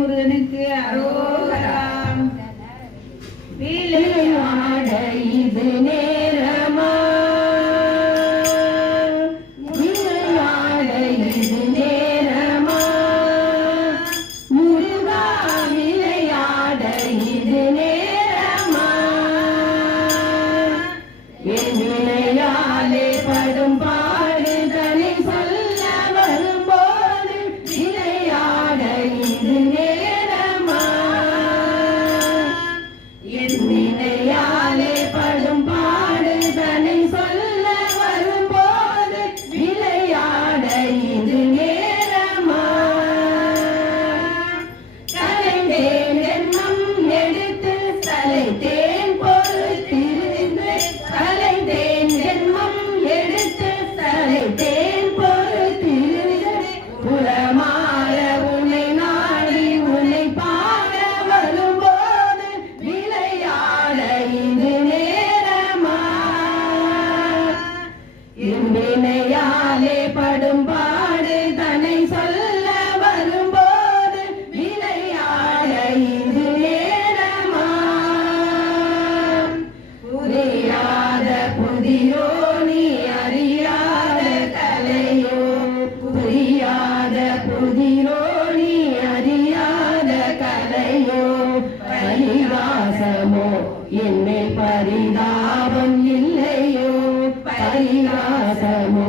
முருகனுக்கு அரோகராம். விளையாட இது நேரமா? விளையாட இது நேரமா? முருகா விளையாட இது நேரமா? என் விளையாலே படும் பா நேசமோ என்னில் பரிதாபம் இல்லையோ? பரிதாசமோ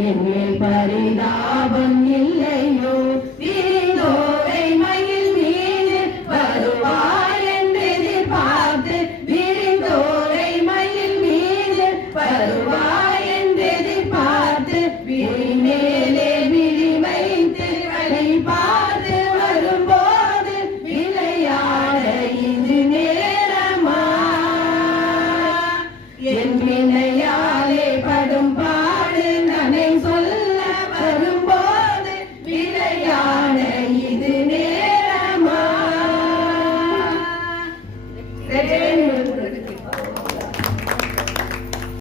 என்னில் Amen.